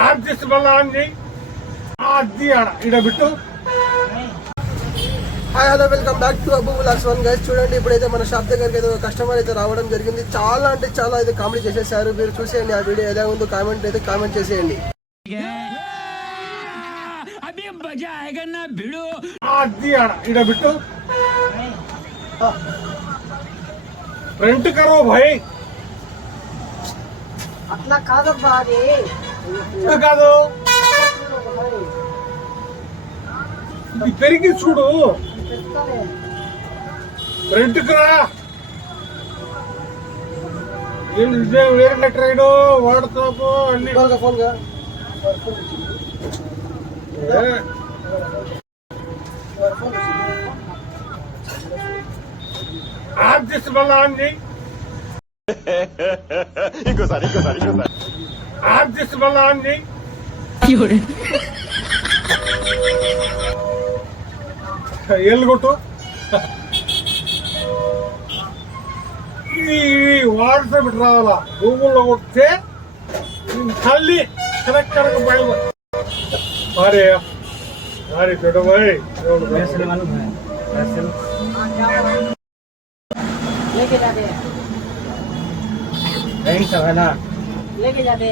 ಆರ್ಜಿಸ್ ಬಲ್ಲ ಅಂದಿ ಅಜ್ಜಿ ಅಣ ಇಡಬಿಟ್ಟು hi hello welcome back to అబ్బు లాక్స్ వన్ గైస్ చూడండి ఇప్పుడైతే మన షాప్ దగ్గరికి అయితే ఒక కస్టమర్ అయితే రావడం జరిగింది. చాలా అంటే చాలా అయితే కామెడీ చేసేసారు. మీరు చూసేయండి ఆ వీడియో ఎలా ఉందో కామెంట్ అయితే కామెంట్ చేసేయండి. ఇడబిట్టు రెంట్ కరో భయ్ అట్లా కాదబ్బా అది కాదు? ఇది పెరిగి చూడు. ప్రింట్ రా. ఏం ఇదే వేరే లెటర్ రైడు వాడుతాపు అన్ని. వల్ల అన్ని ఇంకోసారి ఇంకోసారి ఇంకోసారి ఆర్టిస్ట్ వల్ల అన్ని ఏళ్ళు కొట్టు ఇది వాట్సాప్ ఇటు రావాలా గూగుల్లో కొడితే దీని తల్లి కరెక్ట్ కరెక్ట్ బయలు మరి మరి చూడబోయ్ लेके जा दे बैंक सब है ना लेके जा दे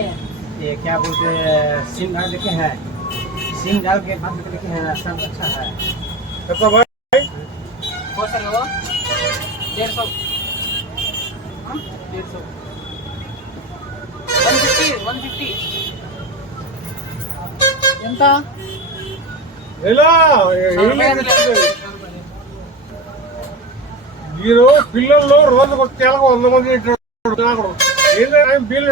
ये क्या बोलते हैं सिम डाल देखे हैं सिम डाल के बात करके देखे हैं सब अच्छा है ఎంత బాయ్ कौन सा लो डेढ़ सौ हाँ? डेढ़ सौ वन फिफ्टी वन फिफ्टी ఎంత ఎలా మీరు పిల్లల్లో రోజుకు ఒక తేలకు వంద మంది తింటున్నారు. ఏంటంటే బిల్లు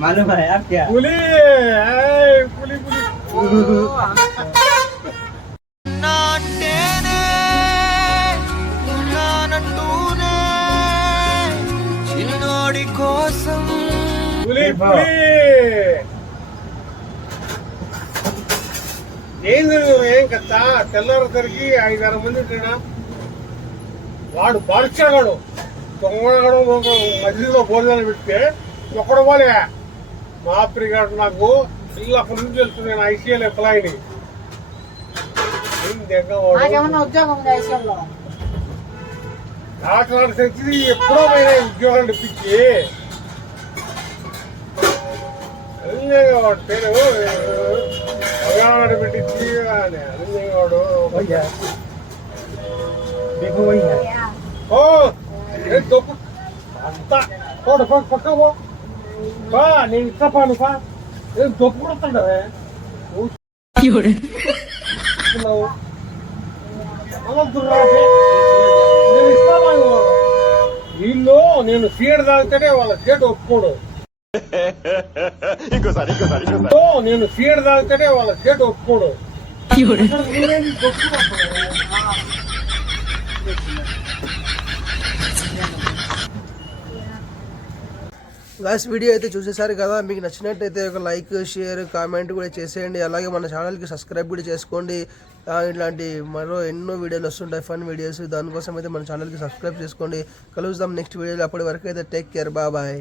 मालूम है आप क्या పులి ఏయ్, పులి పులి పులి పులి ఏంది నువ్వు ఏం కథ తెల్లారసరికి ఐదారు మంది తినా వాడు బారిచాగాడు తొంగడగడం ఒక మధ్యలో భోజనాలు పెడితే ఒకడు పోలే. మా ప్రిగాడు నాకు ఇల్లు నుంచి తెలుసు నేను ఐసీఎల్ ఎంప్లాయీని డాక్టర్ తెచ్చి ఎప్పుడో పోయిన ఉద్యోగం ఇప్పించి వాడు పేరు. అవగాహన పెట్టించి అలింగేవాడు ఓ దొప్పు పక్క పో. పో బా నేను ఇస్తా పాను పా ఏం దొప్పు నువ్వు. నేను ఇస్తా పాను వీళ్ళు నేను సీడ్ తాగితేనే వాళ్ళ చేటు ఒప్పుకోడు ఇంకోసారి ఇంకోసారి నేను సీడ్ తాగితేనే వాళ్ళ చేటు ఒప్పుకోడు దొప్పు గాయస్ వీడియో అయితే చూసేసారు కదా. మీకు నచ్చినట్టయితే ఒక లైక్ షేర్ కామెంట్ కూడా చేసేయండి. అలాగే మన ఛానల్కి సబ్స్క్రైబ్ కూడా చేసుకోండి. ఇట్లాంటి మరో ఎన్నో వీడియోలు వస్తుంటాయి ఫన్ వీడియోస్ దానికోసం అయితే మన ఛానల్కి సబ్స్క్రైబ్ చేసుకోండి. కలుద్దాం నెక్స్ట్ వీడియోలో అప్పటి వరకు అయితే టేక్ కేర్ బాయ్